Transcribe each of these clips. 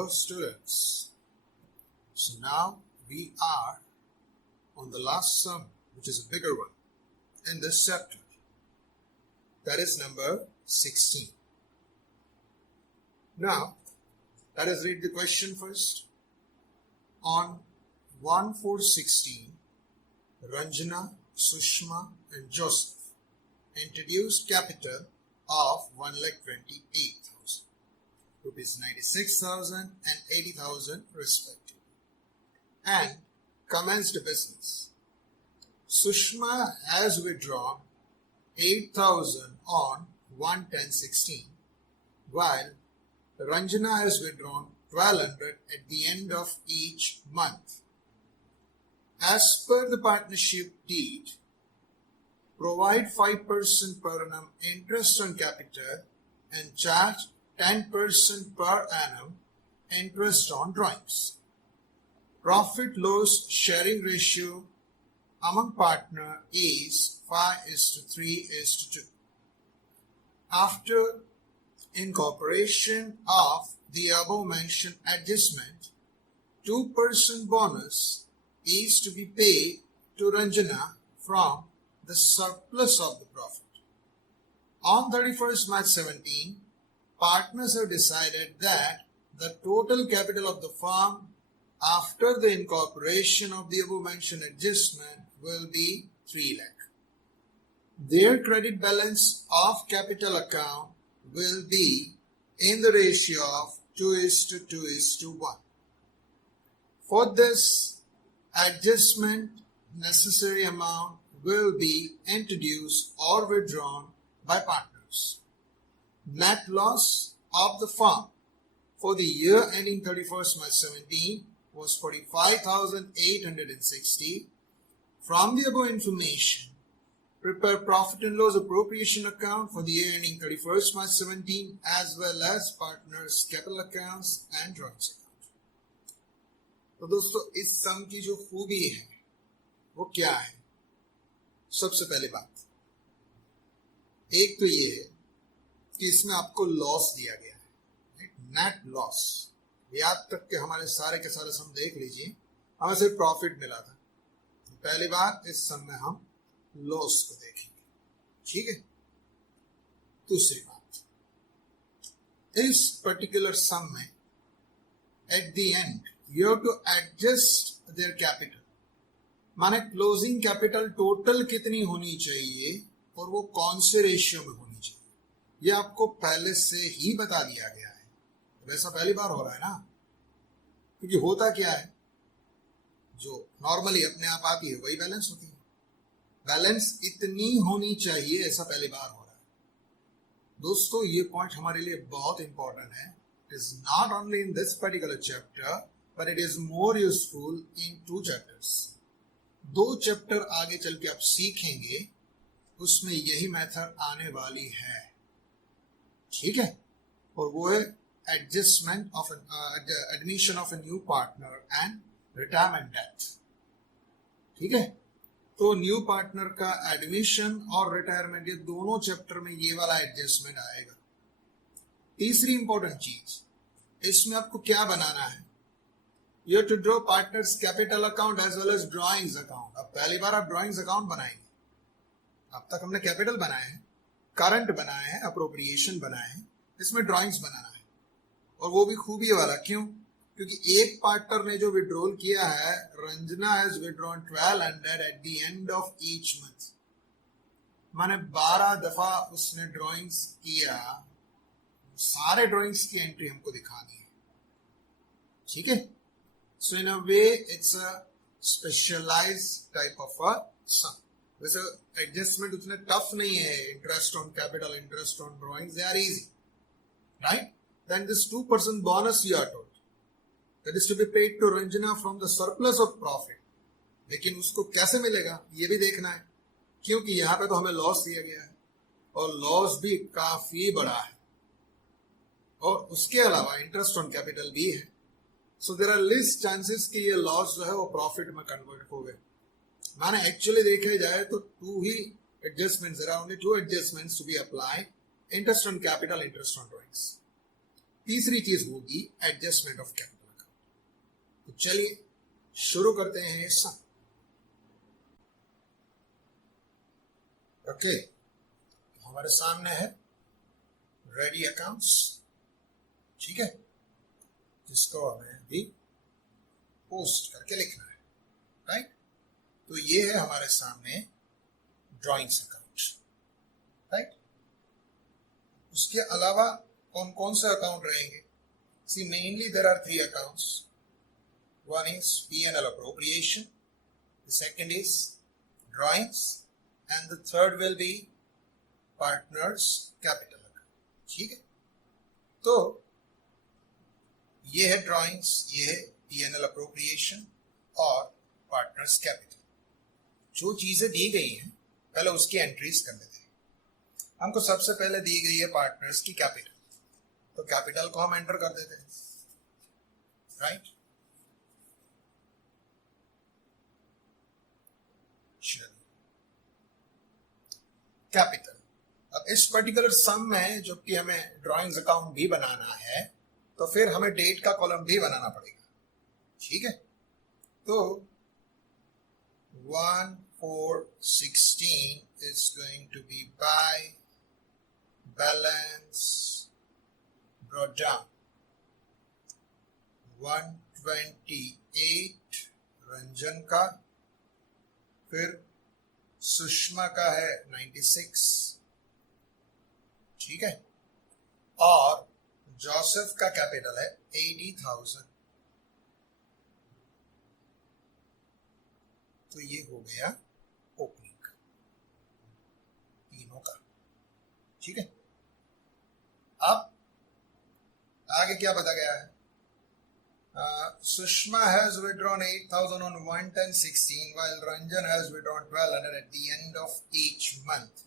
Hello students, so now we are on the last sum, which is a bigger one in this chapter, that is number 16. Now let us read the question first. On 1/4/16, Ranjana, Sushma and Joseph introduced capital of 1,28,000, rupees 96,000 and 80,000 respectively, and commenced a business. Sushma has withdrawn 8,000 on 1/10/16, while Ranjana has withdrawn 1,200 at the end of each month. As per the partnership deed, provide 5% per annum interest on capital and charge 10% per annum interest on drawings. Profit loss sharing ratio among partner is 5:3:2. After incorporation of the above mentioned adjustment, 2% bonus is to be paid to Ranjana from the surplus of the profit. On 31st March 17, partners have decided that the total capital of the firm after the incorporation of the above mentioned adjustment will be 3 lakh. Their credit balance of capital account will be in the ratio of 2:2:1. For this adjustment, necessary amount will be introduced or withdrawn by partners. Net loss of the firm for the year ending 31st March 17 was 45,860. From the above information, prepare profit and loss appropriation account for the year ending 31st March 17 as well as partners capital accounts and drawings account. तो दोस्तों इस सम की जो खूबी है वो क्या है? सबसे पहली बात एक तो ये है कि इसमें आपको लॉस दिया गया है, नेट लॉस। याद तक के हमारे सारे के सारे सम देख लीजिए, हमें सिर्फ प्रॉफिट मिला था। पहली बार इस सम में हम लॉस को देखेंगे, ठीक है। दूसरी बात, इस पर्टिकुलर सम में at the end you have to adjust their capital, माने क्लोजिंग कैपिटल टोटल कितनी होनी चाहिए और वो कौन से रेशियो में होनी चाहिए, ये आपको पहले से ही बता दिया गया है। वैसा पहली बार हो रहा है ना, क्योंकि होता क्या है, जो नॉर्मली अपने आप आती है वही बैलेंस होती है। बैलेंस इतनी होनी चाहिए, ऐसा पहली बार हो रहा है। दोस्तों ये पॉइंट हमारे लिए बहुत इंपॉर्टेंट है। It is not only in this particular chapter but it is more useful in 2 chapters. 2 chapter आगे चल के आप सीखेंगे, उसमें यही मेथड आने वाली है, ठीक है। और वो है adjustment of admission of a new partner and retirement death, ठीक है। तो न्यू पार्टनर का एडमिशन और रिटायरमेंट, ये दोनों चैप्टर में ये वाला एडजस्टमेंट आएगा। तीसरी इंपॉर्टेंट चीज, इसमें आपको क्या बनाना है, you have to draw partners capital account as well as drawings account. अब पहली बार आप ड्रॉइंग्स अकाउंट बनाएंगे। अब तक हमने कैपिटल बनाए हैं, करंट बनाए हैं, अप्रोप्रिएशन बनाए हैं, इसमें ड्रॉइंग्स बनाना है। और वो भी खूबी वाला, क्यों? क्योंकि एक पार्टनर ने जो विड्रॉल किया है, Ranjana has withdrawn 1200 eight the end of each month, माने 12 दफा उसने ड्रॉइंग्स किया। सारे ड्रॉइंग्स की एंट्री हमको दिखानी है, ठीक है। So in a way it's a specialised type of a sum. वैसे एडजस्टमेंट उतने टफ नहीं है, interest on capital, interest on drawings, they are easy, right. Then this 2% bonus you are told that is to be paid to Ranjana from the surplus of profit, लेकिन उसको कैसे मिलेगा ये भी देखना है, क्योंकि यहाँ पे तो हमें लॉस दिया गया है और लॉस भी काफी बड़ा है, और उसके अलावा इंटरेस्ट ऑन कैपिटल भी है। So there are least chances कि ये लॉस जो है वो प्रॉफिट में कन्वर्ट हो गए। माने एक्चुअली देखा जाए तो 2 ही adjustments, there are only 2 adjustments to be applied, interest on capital, interest on drawings. तीसरी चीज होगी एडजस्टमेंट ऑफ कैपिटल अकाउंट। तो चलिए शुरू करते हैं सम। ओके, हमारे सामने है रेडी अकाउंट्स, ठीक है, जिसको हमें भी पोस्ट करके लिखना है, राइट। तो ये है हमारे सामने ड्राइंग्स अकाउंट, राइट। उसके अलावा कौन कौन से अकाउंट रहेंगे? See mainly there are 3 accounts. One is P&L appropriation, the second is drawings, and the third will be partners capital account, ठीक है। तो ये है ड्राइंग्स, ये है P&L appropriation और पार्टनर्स कैपिटल। जो चीजें दी गई हैं पहले उसकी एंट्रीज कर लेते हैं। हमको सबसे पहले दी गई है पार्टनर्स की कैपिटल, तो कैपिटल को हम एंटर कर देते हैं, राइट। कैपिटल। अब इस पर्टिकुलर सम में जो कि हमें ड्राइंग्स अकाउंट भी बनाना है, तो फिर हमें डेट का कॉलम भी बनाना पड़ेगा, ठीक है। तो 1/4/16 is going to be by balance brought down 128 Ranjan का, फिर सुषमा का है 96, ठीक है, और जोसेफ का कैपिटल है 80,000। तो ये हो गया ओपनिंग तीनों का, ठीक है। अब आगे क्या बता गया है? Sushma has withdrawn 8,000 on 1/10/16 while Ranjan has withdrawn 1,200 at the end of each month.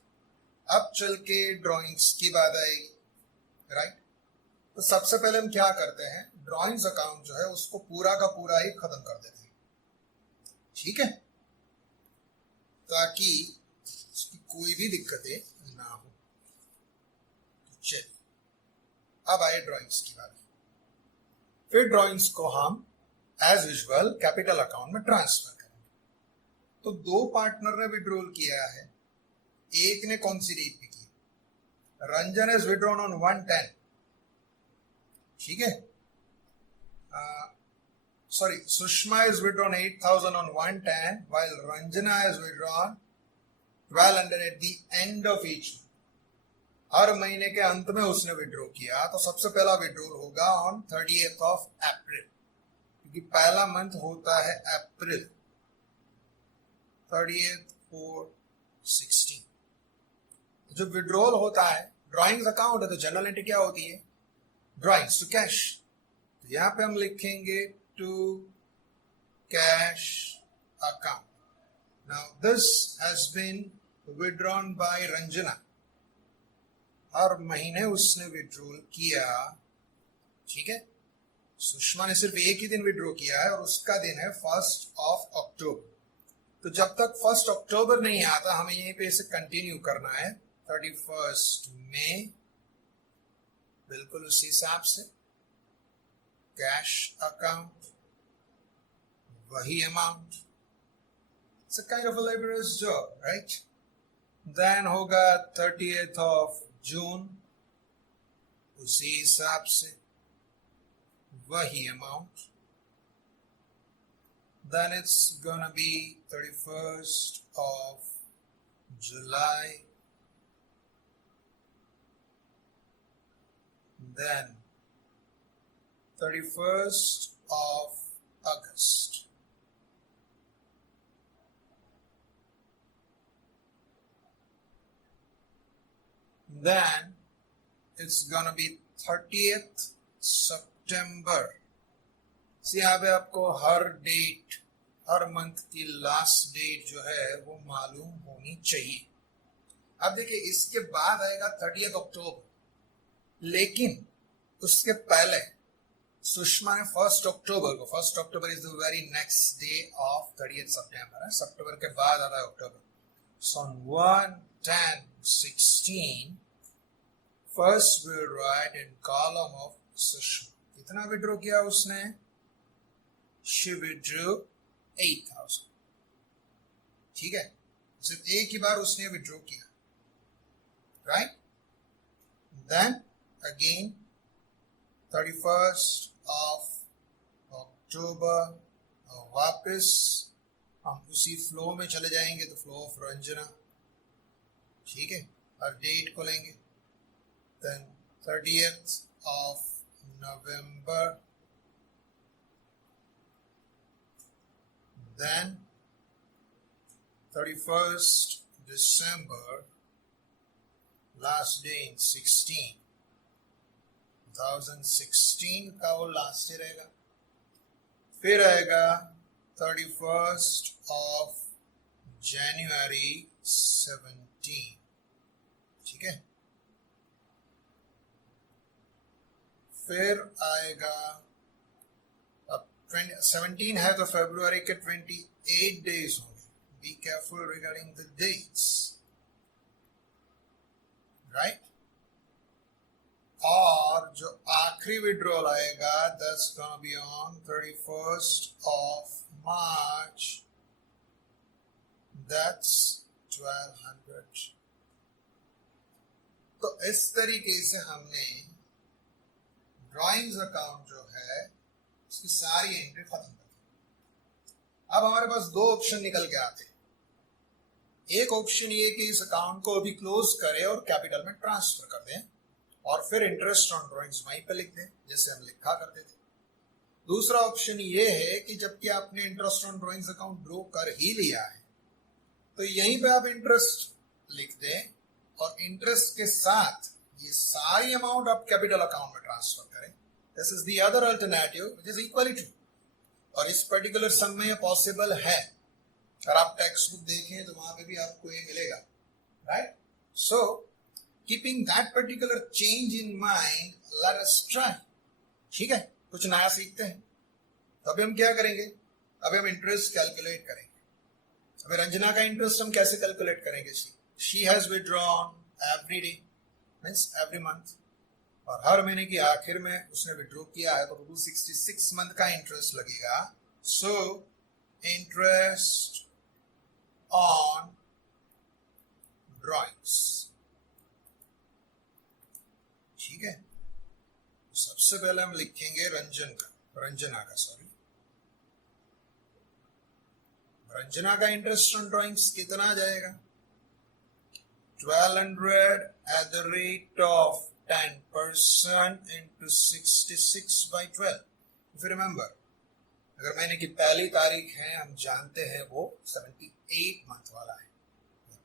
अब चल के ड्राइंग्स की बात आएगी, राइट। तो सबसे पहले हम क्या करते हैं, ड्राइंग्स अकाउंट जो है उसको पूरा का पूरा ही खत्म कर देते हैं, ठीक है, ताकि उसकी कोई भी दिक्कतें ना हो। चलिए अब आए ड्राइंग्स की बात। फिर ड्राइंग्स को हम एज यूजुअल कैपिटल अकाउंट में ट्रांसफर करेंगे। तो 2 पार्टनर ने विड्रॉल किया है, एक ने कौन सी डेट पे की? रंजन हैज विड्रॉन ऑन 1/10, ठीक है। Sorry, Sushma has withdrawn 8,000 on 1/10 while Ranjana has withdrawn 1,200 at the end of each month. हर महीने के अंत में उसने विड्रॉ किया, तो सबसे पहला विड्रॉल होगा ऑन 30th of April, क्योंकि पहला मंथ होता है अप्रैल, 30/4/16। जब विड्रॉल होता है, ड्राइंग्स अकाउंट है, तो जनरल एंट्री क्या होती है? Drawings to cash. तो यहां पे हम लिखेंगे to cash account. Now this has been withdrawn by Ranjana, हर महीने उसने विड्रॉल किया, ठीक है। सुषमा ने सिर्फ एक ही दिन विड्रॉ किया है और उसका दिन है 1 अक्टूबर। तो जब तक 1 अक्टूबर नहीं आता हमें यहीं पे इसे कंटिन्यू करना है 31 मई, बिल्कुल उसी हिसाब से कैश अकाउंट, वही amount. It's a kind of a labourer's job, right. Then होगा 30th of जून, उसी हिसाब से वही amount. Then it's gonna be 31st of July, then 31st of August. Then it's gonna be 30th September. यहाँ पे आपको हर date, हर month की last date जो है वो मालूम होनी चाहिए। अब देखिए इसके बाद आएगा 30th अक्टूबर, लेकिन उसके पहले सुषमा ने 1 अक्टूबर को, 1 October is the very next day of 30th सितंबर है, सितंबर के बाद आता है अक्टूबर। So on 1/10/16, first we'll write in column of Sushma, कितना विड्रॉ किया उसने? She withdrew 8,000. ठीक है, सिर्फ एक ही बार उसने विड्रॉ किया, right? Then again 31st of October, वापस हम उसी फ्लो में चले जाएंगे, तो फ्लो ऑफ रंजना, ठीक है, और डेट को लेंगे। Then 30th of November, then 31st December, last day in 2016 का वो लास्ट डे रहेगा। फिर आएगा 31st of January 17, ठीक है। फिर आएगा, अब 17 है तो फरवरी के 28 डेज होंगे। Be careful regarding the dates, right? और जो आखिरी विड्रॉल आएगा, that's gonna be on 31st of March, that's 1200। तो इस तरीके से हमने ड्राइंग्स अकाउंट जो है उसकी सारी एंट्री खत्म कर दी। अब हमारे पास दो ऑप्शन निकल के आते हैं। एक ऑप्शन ये कि इस अकाउंट को अभी क्लोज करें और कैपिटल में ट्रांसफर कर दें और फिर इंटरेस्ट ऑन ड्राइंग्स वहीं पे लिख दें जैसे हम लिखा करते थे। दूसरा ऑप्शन ये है कि जबकि आपने interest on drawings account draw कर ही लिया है तो यहीं पे आप इंटरेस्ट लिख दें और इंटरेस्ट के साथ ये सारी अमाउंट आप कैपिटल अकाउंट में ट्रांसफर करें। This is the other alternative which is equally to, और इस पर्टिकुलर सम में ये पॉसिबल है। अगर आप टेक्स्ट बुक देखें तो वहां पे भी आपको ये मिलेगा, right? So keeping that particular change in mind, let us try. ठीक है, कुछ नया सीखते हैं। तो अभी हम क्या करेंगे? अभी हम इंटरेस्ट कैलकुलेट करेंगे। अभी रंजना का इंटरेस्ट हम कैसे कैलकुलेट करेंगे? She has withdrawn every day means every month, और हर महीने की आखिर में उसने विड्रॉ किया है तो 266 मंथ का इंटरेस्ट लगेगा। सो इंटरेस्ट ऑन ड्रॉइंग्स, ठीक है। सबसे पहले हम लिखेंगे रंजना का इंटरेस्ट ऑन ड्रॉइंग्स कितना आ जाएगा? 1200 at the rate of 10% into 66/12। If you remember, अगर महीने की पहली तारीख है हम जानते हैं वो 78 मंथ वाला है,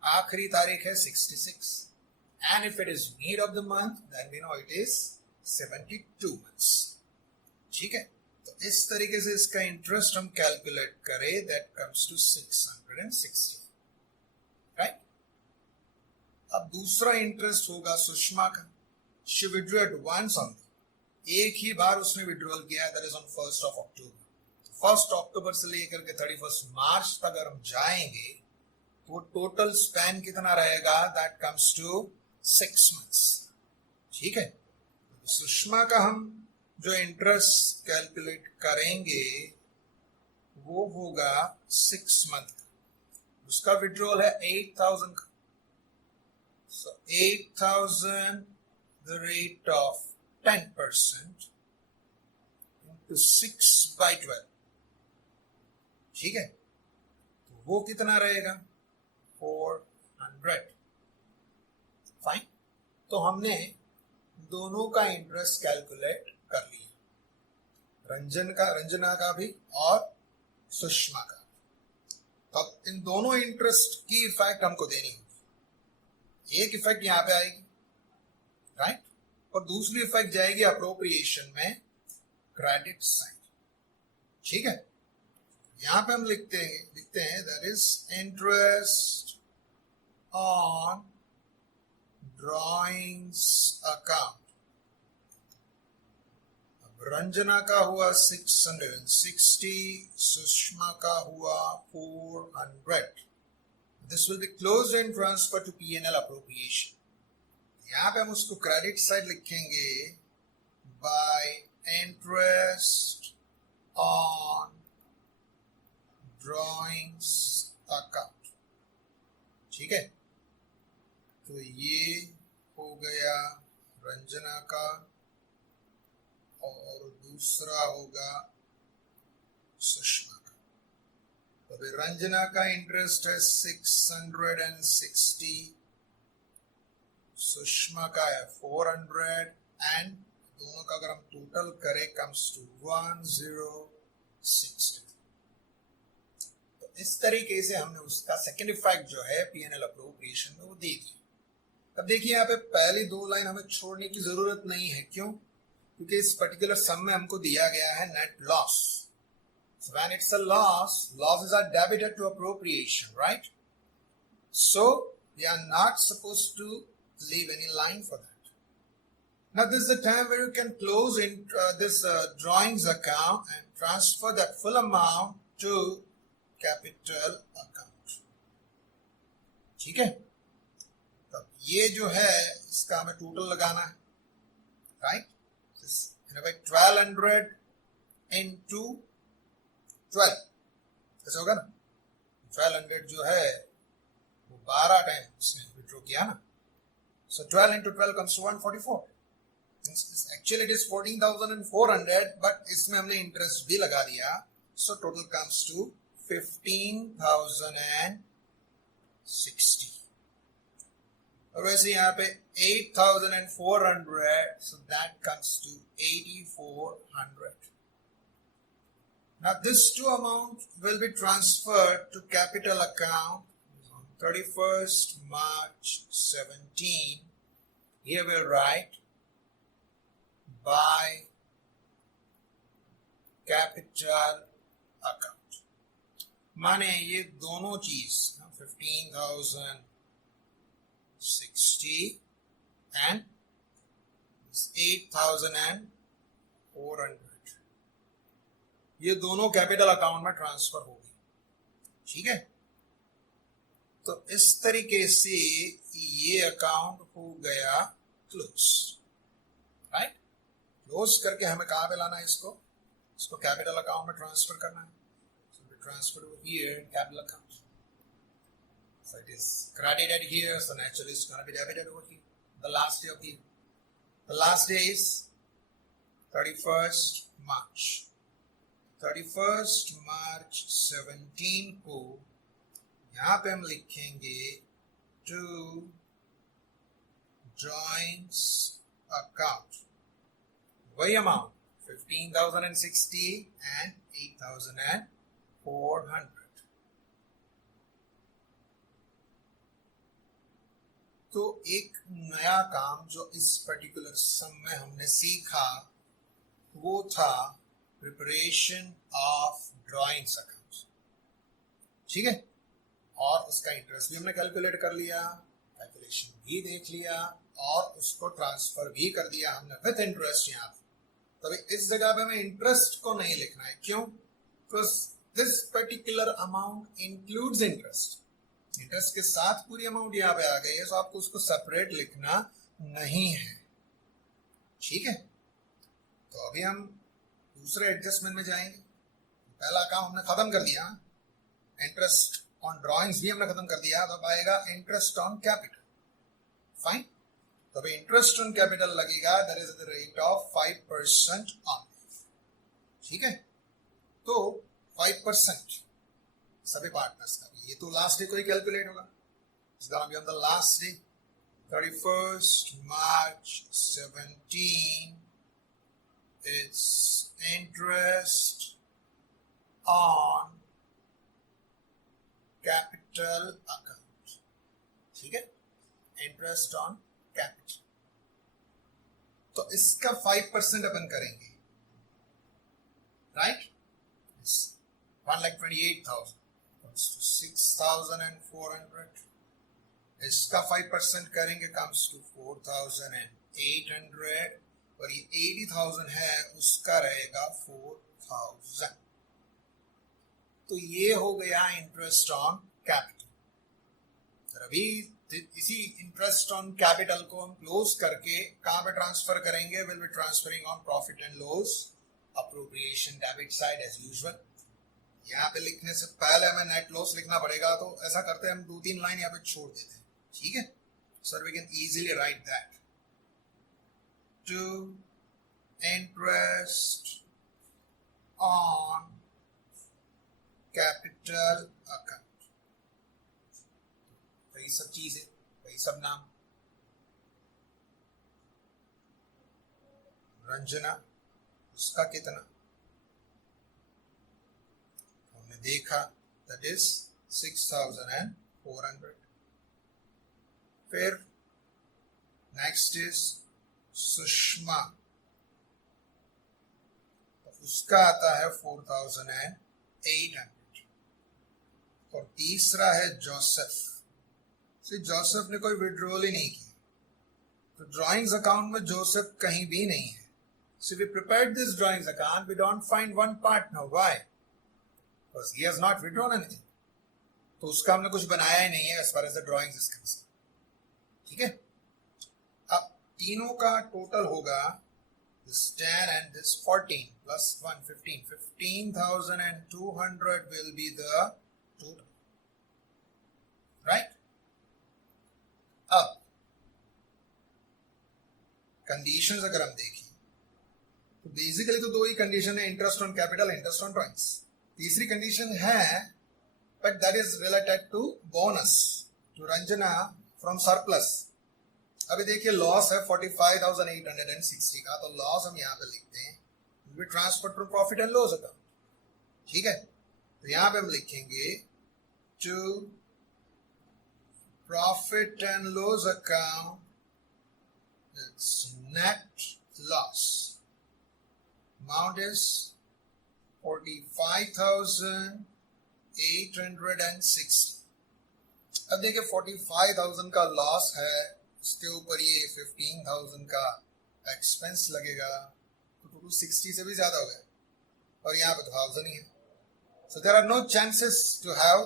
आखिरी तारीख है 66, and if it is mid of the month then we know it is 72 months। ठीक है, तो इस तरीके से इसका इंटरेस्ट हम कैलकुलेट करें, दैट कम्स टू 660, राइट? अब दूसरा इंटरेस्ट होगा सुषमा का। She withdraw at once only, एक ही बार उसने विड्रॉल किया है, that is on 1st of October। 1st अक्टूबर से लेकर के 31st मार्च तक अगर हम जाएंगे तो टोटल स्पैन कितना रहेगा? That comes to 6 months। ठीक है, सुषमा का हम जो इंटरेस्ट कैलकुलेट करेंगे वो होगा 6 मंथ का, उसका विड्रॉल है 8,000 का। So 8,000 the rate of 10% into 6/12, ठीक है, तो वो कितना रहेगा? 400। फाइन, तो हमने दोनों का इंटरेस्ट कैलकुलेट कर लिया, रंजना का भी और सुषमा का। तो अब इन दोनों इंटरेस्ट की इफेक्ट हमको देनी होगी। एक इफेक्ट यहां पे आएगी, राइट, और दूसरी इफेक्ट जाएगी अप्रोप्रिएशन में क्रेडिट साइड। ठीक है, यहां पे हम लिखते हैं that is interest on drawings account. Ranjana का हुआ 660, सुषमा का हुआ 400। This will be closed and transferred to P&L appropriation। यहाँ पे हम उसको क्रेडिट साइड लिखेंगे by interest on drawings account. ठीक है, तो ये हो गया रंजना का और दूसरा होगा सुषमा का। तो अभी रंजना का इंटरेस्ट है 660, सुषमा का है 400 एंड दोनों का अगर हम टोटल करें कम्स टू 1060। तो इस तरीके से हमने उसका सेकेंड इफेक्ट जो है पीएनएल अप्रोप्रिएशन में वो दे दिया। अब देखिए यहाँ पे पहली दो लाइन हमें छोड़ने की जरूरत नहीं है, क्यों? क्योंकि इस पर्टिकुलर सम में हमको दिया गया है net loss. So when it's a loss, losses are debited to appropriation, right? So we are not supposed to leave any line for that. Now this is the time where you can close in this drawings account and transfer that full amount to capital account. ठीक है, तब ये जो है इसका हमें total लगाना है, right? In effect 1200 into 12 ऐसा होगा ना। 1200 जो है वो 12 टाइम उसने विड्रॉ किया ना, so 12 into 12 comes to 144. Actually it is 14,400, but इसमें हमने इंटरेस्ट भी लगा दिया, so total comes to 15,060. और वैसे यहाँ पे 8,400, so that comes to 8,400. Now this two amount will be transferred to capital account on 31st March 17. Here we'll write by capital account. माने ये दोनों चीज 15,060 and 8,400 ये दोनों कैपिटल अकाउंट में ट्रांसफर होगी। ठीक है, तो इस तरीके से ये अकाउंट हो गया क्लोज, राइट? क्लोज करके हमें कहां पे लाना है इसको कैपिटल अकाउंट में ट्रांसफर करना है। So we transfer over here in capital account. So it is credited here, so naturally it's going to be debited over here. The last day of the year. The last day is 31st March. 31st March 17 को यहाँ पे हम लिखेंगे to drawings account वही amount 15,060 and 8,400। तो एक नया काम जो इस पर्टिकुलर सम में हमने सीखा वो था प्रिपरेशन ऑफ ड्राइंग्स अकाउंट। ठीक है, और उसका इंटरेस्ट भी हमने कैलकुलेट कर लिया, कैलकुलेशन भी देख लिया और उसको ट्रांसफर भी कर दिया हमने विद इंटरेस्ट यहाँ पे। तभी इस जगह पे हमें इंटरेस्ट को नहीं लिखना है, क्यों? Because this particular amount includes interest, interest के साथ पूरी अमाउंट यहाँ पे आ गई है, तो आपको उसको सेपरेट लिखना नहीं है। ठीक है, तो अभी हम दूसरे एडजस्टमेंट में जाएंगे। पहला काम हमने खत्म कर दिया, इंटरेस्ट ऑन ड्राइंग्स भी हमने खत्म कर दिया, तो अब आएगा इंटरेस्ट ऑन कैपिटल। फाइन, तो अभी इंटरेस्ट ऑन कैपिटल लगेगा, that is the rate of 5% on. ठीक है, तो 5% सभी पार्टनर्स का, ये तो लास्ट डे को ही कैलकुलेट होगा। It's gonna be on the last day 31st March 17, it's interest on capital account। ठीक है, इंटरेस्ट ऑन कैपिटल, तो इसका 5% अपन करेंगे, राइट? 1,28,000 6,400, इसका 5% करेंगे कम्स टू 4,800, और ये 80,000 है उसका रहेगा 4,000। तो ये हो गया इंटरेस्ट ऑन कैपिटल, सर अभी इसी इंटरेस्ट ऑन कैपिटल को हम क्लोज करके कहां पे ट्रांसफर करेंगे? Will be transferring on profit and loss appropriation debit side as usual. यहाँ पे लिखने से पहले हमें नेट लॉस लिखना पड़ेगा, तो ऐसा करते हैं हम 2-3 लाइन यहाँ पे छोड़ देते हैं, ठीक है? Sir we can easily write that to interest on capital account, वही सब चीजें, वही सब नाम। रंजना, उसका कितना हमने देखा, दैट इज 6,400। फिर नेक्स्ट इज सुषमा, उसका आता है 4,800। और तीसरा है जोसेफ। जोसेफ ने कोई विड्रॉल ही नहीं किया, तो ड्राइंग्स अकाउंट में जोसेफ कहीं भी नहीं है। So we prepared this drawings account, we don't find one partner. Why? Because he has not withdrawn anything. तो उसका हमने कुछ बनाया ही नहीं है as far as the drawings is concerned. ठीक है? अब तीनों का टोटल होगा this 10 and this 14 plus 1 15. 15,200 will be the total. Right? अब कंडीशंस अगर हम देखें तो बेसिकली तो दो ही कंडीशन है, interest on capital, interest on drawings. तीसरी कंडीशन है but that is related to bonus to Ranjana from surplus. अभी देखिए लॉस है 45,860 का, तो लॉस हम यहाँ पे लिखते हैं will be transferred from profit and loss account, ठीक है? तो यहाँ पे हम लिखेंगे to profit and loss account, it's net loss, amount is 45,860। अब देखिए 45,000 का लॉस है, उसके ऊपर ये 15,000 का एक्सपेंस लगेगा, तो टोटल 60 से भी ज्यादा हो गया, और यहाँ पे 1,000 ही है। So there are no chances to have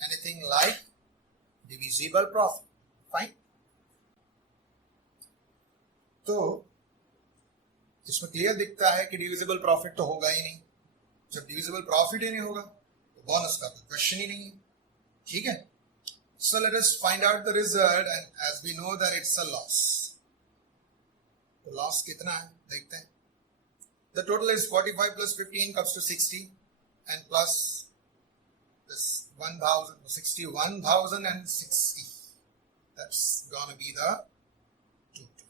anything like divisible profit. Fine. तो इसमें क्लियर दिखता है कि डिविजिबल प्रॉफिट तो होगा ही नहीं। जब डिविजिबल प्रॉफिट ही नहीं होगा तो बोनस का कोई क्वेश्चन ही नहीं है, ठीक है? So let us find out the result, and as we know that it's a loss. तो लॉस कितना है देखते हैं। The total is 45 plus 15 comes to 60, and plus this 1,000, 61,060. That's gonna be the total.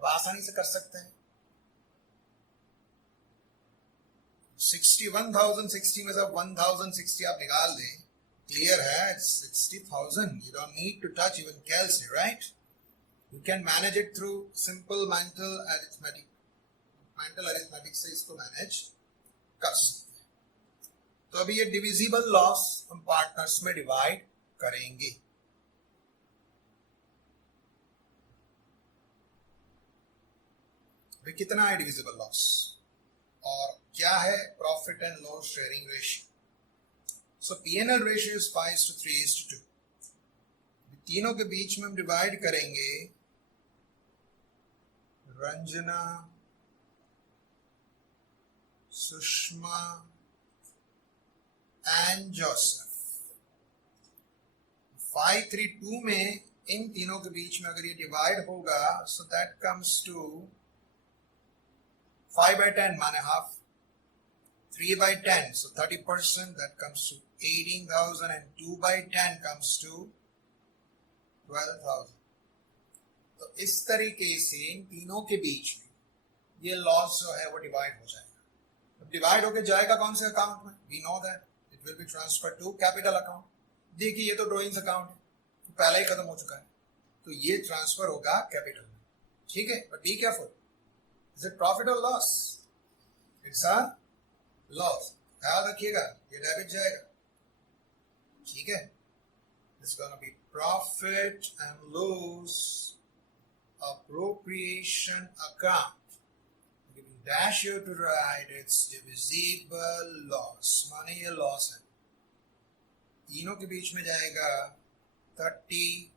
अब आसानी से कर सकते हैं। 61,060 में से 1,060 आप निकाल दें, क्लियर है, it's 60,000. You don't need to touch even calci, right? You can manage it through simple mental arithmetic. Mental arithmetic से इसको मैनेज कर सकते हैं। तो अभी ये डिविजिबल लॉस हम पार्टनर्स में डिवाइड करेंगे। अभी कितना है डिविजिबल लॉस और क्या है profit and loss sharing ratio? So P&L ratio is 5:3:2। तीनों के बीच में हम डिवाइड करेंगे रंजना, सुषमा एंड जोसेफ। 5:3:2 में इन तीनों के बीच में अगर ये डिवाइड होगा, सो दैट कम्स टू 5/10 माने half, 3/10 so 30%, that comes to 18,000, and 2/10 comes to 12,000। तो इस तरीके से इन तीनों के बीच में ये लॉस जो है वो डिवाइड हो जाएगा। डिवाइड होके जाएगा कौन से अकाउंट में? We know that it will be transfer to capital account. देखिए ये तो ड्राइंग्स अकाउंट है, तो पहले ही खत्म हो चुका है, तो ये ट्रांसफर होगा कैपिटल में, ठीक है? But be careful, is it profit और लॉस? It's a loss. ख्याल रखिएगा ये डेबिट जाएगा, ठीक है? It's gonna be profit and loss appropriation account. Giving dash here to write it's divisible loss, माने ये लॉस है, तीनों के बीच में जाएगा 30,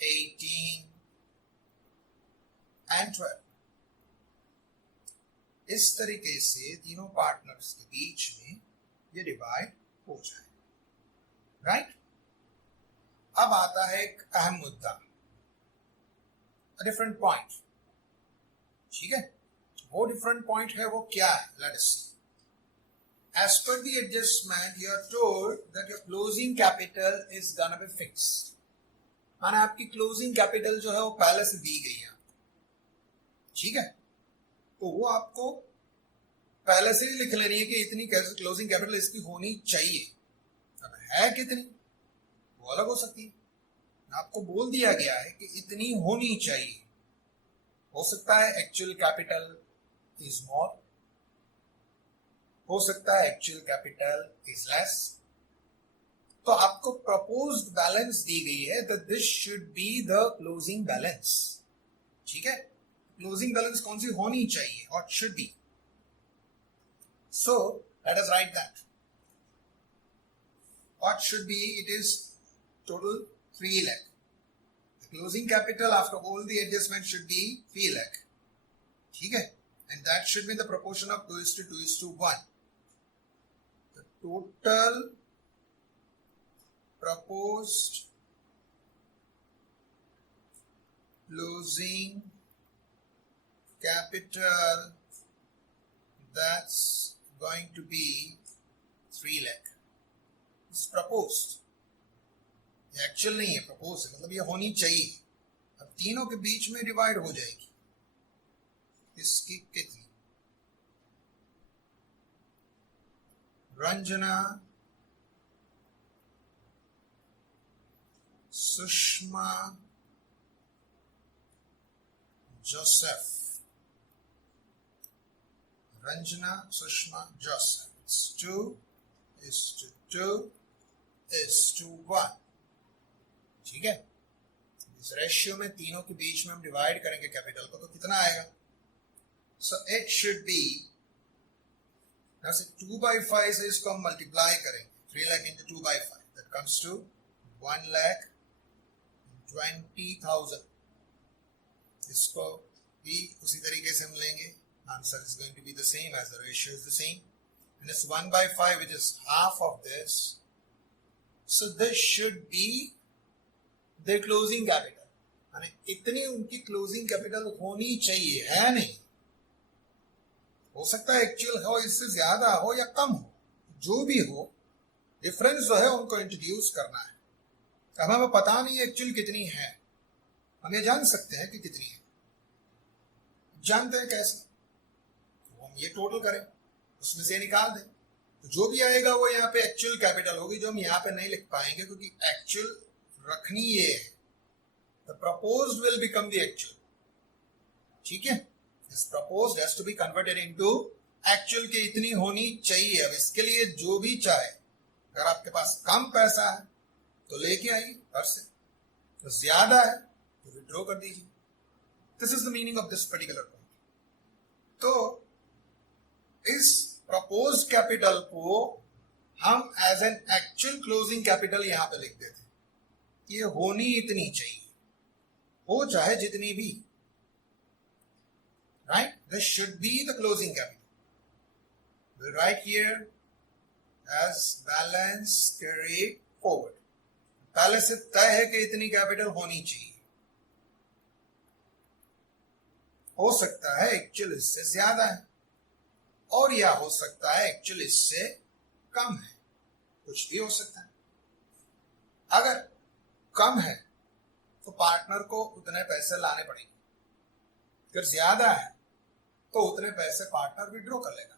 18 and 12. इस तरीके से तीनों पार्टनर्स के बीच में ये डिवाइड हो जाए, राइट? अब आता है एक अहम मुद्दा, डिफरेंट पॉइंट, ठीक है? वो डिफरेंट पॉइंट है, वो क्या है? Let us see. As per the adjustment, you are told that your closing capital is gonna be fixed. माना आपकी क्लोजिंग कैपिटल जो है वो पहले से दी गई है, ठीक है? तो वो आपको पहले से ही लिख लेनी है कि इतनी क्लोजिंग कैपिटल इसकी होनी चाहिए. अब है कितनी वो अलग हो सकती है. आपको बोल दिया गया है कि इतनी होनी चाहिए. हो सकता है एक्चुअल कैपिटल इज मोर, हो सकता है एक्चुअल कैपिटल इज लेस. तो आपको प्रपोज्ड बैलेंस दी गई है that this should be the closing balance, ठीक है? क्लोजिंग बैलेंस कौन सी होनी चाहिए? और should be. So let us right that. What should be? It is total 3 lakh. The closing capital after all the adjustments should be 3 lakh. ठीक है? And that should be the proportion of 2:2:1. The total proposed closing capital, that's going to be 3 lakh. It's proposed. ये actual नहीं है, propose है, मतलब ये होनी चाहिए. अब तीनों के बीच में डिवाइड हो जाएगी. इसकी कितनी? Ranjana, Sushma, Joseph. Ranjana, Sushma, Joseph. It's 2:2:1. ठीक है? इस रेशियो में तीनों के बीच में हम डिवाइड करेंगे कैपिटल को, तो कितना आएगा? सो इट शुड बी, 2/5 से इसको हम मल्टीप्लाई करेंगे. 3 lakh into 2/5, that comes to 1,20,000. इसको भी उसी तरीके से हम लेंगे. Answer is going to be the same as the ratio is the same. And it's 1/5, which is half of this. So this should be their closing capital. यानी इतनी उनकी क्लोजिंग कैपिटल होनी चाहिए, है नहीं? हो सकता है एक्चुअल हो, इससे ज्यादा हो या कम हो, जो भी हो, डिफरेंस जो है उनको इंट्रोड्यूस करना है. अब हमें पता नहीं एक्चुअल कितनी है, हम ये जान सकते हैं कि कितनी है. जानते हैं कैसे? तो हम ये टोटल करें, उसमें से निकाल दें, तो जो भी आएगा वो यहाँ पे एक्चुअल कैपिटल होगी, जो हम यहाँ पे नहीं लिख पाएंगे क्योंकि एक्चुअल रखनी ये है. The proposed will become the actual. ठीक है? This proposed has to be converted into actual की इतनी होनी चाहिए. अब इसके लिए जो भी चाहे, अगर आपके पास कम पैसा है तो लेके आइए घर से, तो ज्यादा है तो विड्रॉ कर दीजिए. This is the meaning of this particular point. तो इस प्रपोज कैपिटल को हम as an actual closing capital यहां पे लिख देते हैं. ये होनी इतनी चाहिए, हो चाहे जितनी भी, right? This should be the closing capital. We'll write here as balance carried forward. पहले से तय है कि इतनी कैपिटल होनी चाहिए. हो सकता है एक्चुअल इससे ज्यादा है, और या हो सकता है एक्चुअल इससे कम है, कुछ भी हो सकता है. अगर कम है तो पार्टनर को उतने पैसे लाने पड़ेंगे, अगर ज्यादा है तो उतने पैसे पार्टनर विड्रॉ कर लेगा.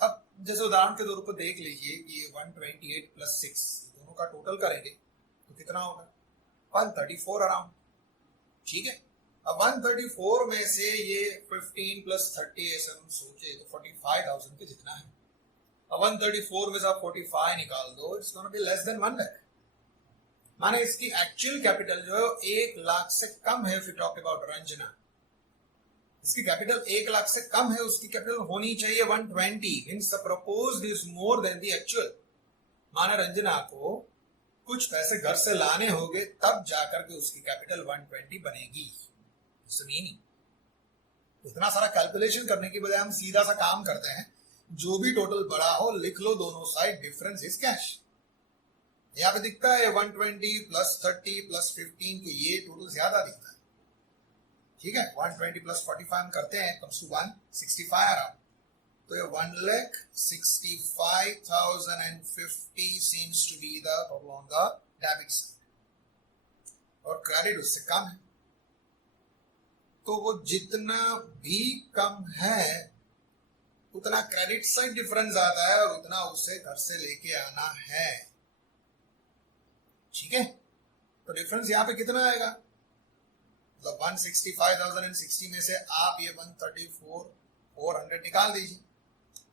अब जैसे उदाहरण के तौर पर देख लीजिए कि ये 128 + 6 दोनों का टोटल करेंगे तो कितना होगा? 134 अराउंड. ठीक है? अब 134 में से ये 15 + 30 ऐसे हम सोचे तो 45,000 के जितना है. अब 134 में से आप 45 निकाल दो, it's gonna be less than 1 lakh. माने इसकी एक्चुअल कैपिटल जो है 1 लाख से कम है. If you talk about Ranjana, इसकी कैपिटल 1 लाख से कम है, उसकी कैपिटल होनी चाहिए 120. Means the proposed is more than the actual. माना रंजना को कुछ पैसे घर से लाने होंगे तब जाकर के उसकी कैपिटल 120 बनेगी। मीनिंग इतना सारा कैलकुलेशन करने की बजाय हम सीधा सा काम करते हैं, जो भी टोटल बड़ा हो लिख लो दोनों साइड, डिफरेंस इज कैश। यहाँ पे दिखता है 120 प्लस 30 प्लस 15, तो ये टोटल ज्यादा दिखता है, ठीक है। 120 प्लस 45 हम करते हैं, कम्स टू 165 अराउंड। तो ये 1,65,050 seems to be the total on the debit side, और क्रेडिट उससे कम है, तो वो जितना भी कम है उतना क्रेडिट साइड डिफरेंस आता है और उतना उसे घर से लेके आना है, ठीक है। तो डिफरेंस यहाँ पे कितना आएगा, मतलब 165,060 में से आप ये 134,400 निकाल दीजिए,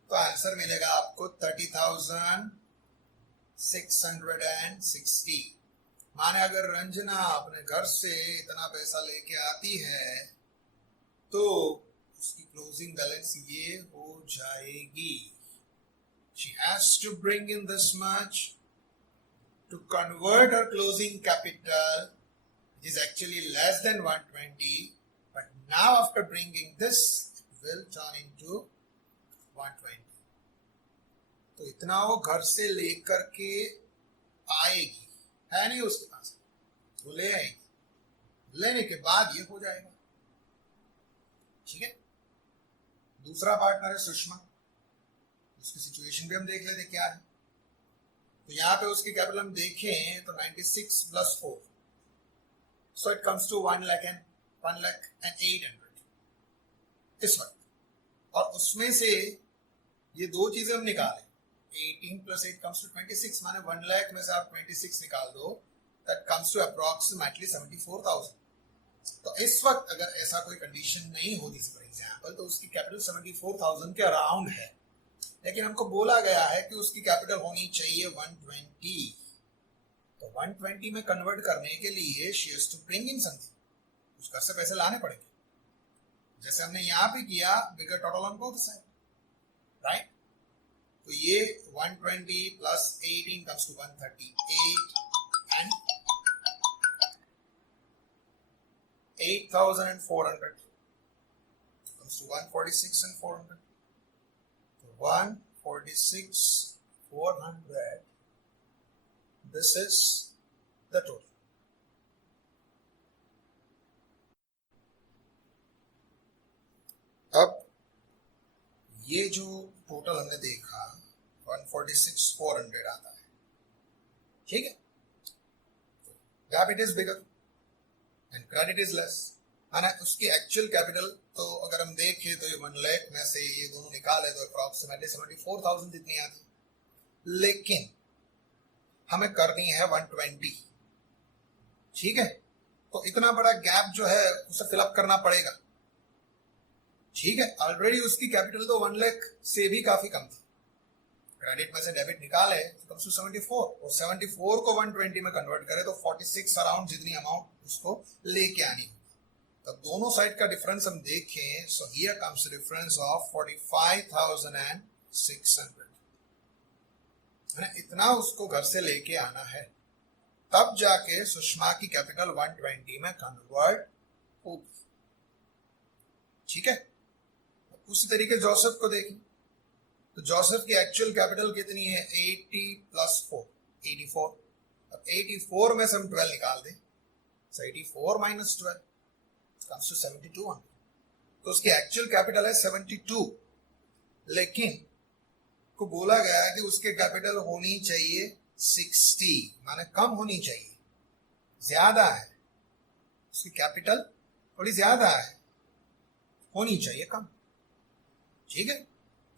तो आंसर मिलेगा आपको 30,660। माने अगर रंजना अपने घर से इतना पैसा लेके आती है तो उसकी क्लोजिंग बैलेंस ये हो जाएगी। She has to bring in this much to convert her closing capital, which is actually less than 120, but now after bringing this, it will turn into 120। तो इतना वो घर से लेकर के आएगी, है नहीं उसके पास, वो ले आएगी, लेने के बाद ये हो जाएगा, ठीक है। दूसरा पार्टनर है सुषमा, उसकी सिचुएशन भी हम देख लेते क्या है। तो यहाँ पे उसकी कैपिटल हम देखें तो 96 plus 4, so it comes to 1,08,000 इस वक्त। और उसमें से ये दो चीजें हम निकालें, 18 प्लस 8 कम्स टू 26, माने 1 लाख में से आप 26 निकाल दो, दैट कम्स टू अप्रोक्सीमेटली 74,000। तो इस वक्त अगर ऐसा कोई कंडीशन नहीं होती फॉर एग्जांपल, तो उसकी कैपिटल 74,000 के अराउंड है, लेकिन हमको बोला गया है कि उसकी कैपिटल होनी चाहिए 120। तो 120 में कन्वर्ट करने के लिए she has to bring in something, कुछ घर से पैसे लाने पड़ेंगे, जैसे हमने यहाँ पे किया, bigger total on both side, right. तो ये 120 plus 18 comes to 138 and 8,400 comes to 146 and 400. So 146,400. This is the total. अब ये जो टोटल हमने देखा 146,400 आता है, ठीक है। Debit is bigger and credit is less, माना उसकी एक्चुअल कैपिटल तो अगर हम देखें तो ये 1 लाख में से ये दोनों निकाले तो अप्रॉक्सीमेटली 74,000 जितनी आती, लेकिन हमें करनी है 120, ठीक है। तो इतना बड़ा गैप जो है उसे फिलअप करना पड़ेगा, ठीक है। ऑलरेडी उसकी कैपिटल तो 1 लाख से भी काफी कम थी, क्रेडिट में से डेबिट निकाले तो कम्स टू 74, और 74 को 120 में कन्वर्ट करे तो 46 अराउंड जितनी अमाउंट उसको लेके आनी होगी। तो दोनों साइड का डिफरेंस हम देखें, so here comes the difference of 45,600। इतना उसको घर से लेके आना है, तब जाके सुषमा की कैपिटल 120 में कन्वर्ट होगी, ठीक है। उसी तरीके जोसेफ को देखें, तो जोसेफ की एक्चुअल कैपिटल कितनी है, 80 प्लस 4 84। अब 84 में से हम 12 निकाल दें, so 84 minus 12 comes to 7200। तो उसकी एक्चुअल कैपिटल है 72, लेकिन को बोला गया है कि उसके कैपिटल होनी चाहिए 60, माने कम होनी चाहिए, ज्यादा है उसकी कैपिटल, थोड़ी ज्यादा है, होनी चाहिए कम, ठीक है।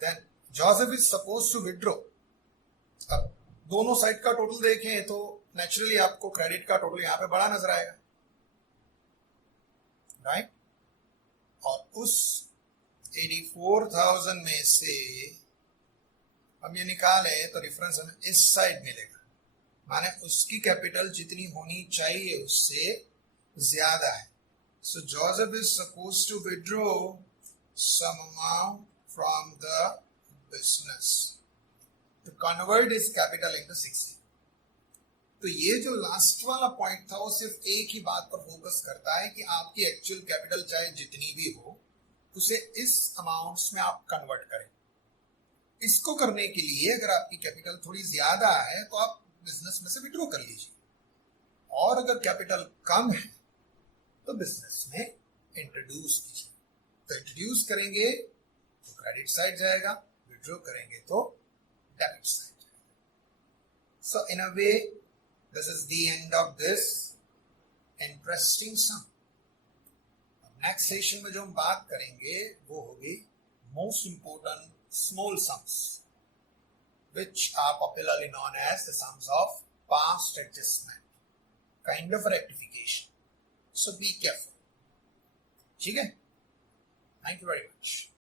Then Joseph is suppose to withdraw. अब दोनों साइड का टोटल देखें तो नेचुरली आपको क्रेडिट का टोटल यहां पे बड़ा नजर आएगा, राइट। और उस 84,000 में से हम ये निकाले तो डिफरेंस हमें इस साइड मिलेगा, माने उसकी कैपिटल जितनी होनी चाहिए उससे ज्यादा है। So Joseph is suppose to withdraw some amount from the business to convert his capital into 60. तो ये जो लास्ट वाला पॉइंट था वो सिर्फ एक ही बात पर फोकस करता है कि आपकी एक्चुअल कैपिटल चाहे जितनी भी हो उसे इस अमाउंट्स में आप कन्वर्ट करें। इसको करने के लिए अगर आपकी कैपिटल थोड़ी ज्यादा है तो आप बिजनेस में से विड्रॉ कर लीजिए, और अगर कैपिटल कम है तो बिजनेस में इंट्रोड्यूस कीजिए। तो इंट्रोड्यूस करेंगे तो क्रेडिट साइड जाएगा, विड्रॉ करेंगे तो डेबिट साइड जाएगा। So in a way this is the end of this interesting sum. Next session में जो हम बात करेंगे वो होगी most important small sums, which are popularly known as the sums of past adjustment, kind of a rectification. So be careful. ठीक है? Thank you very much.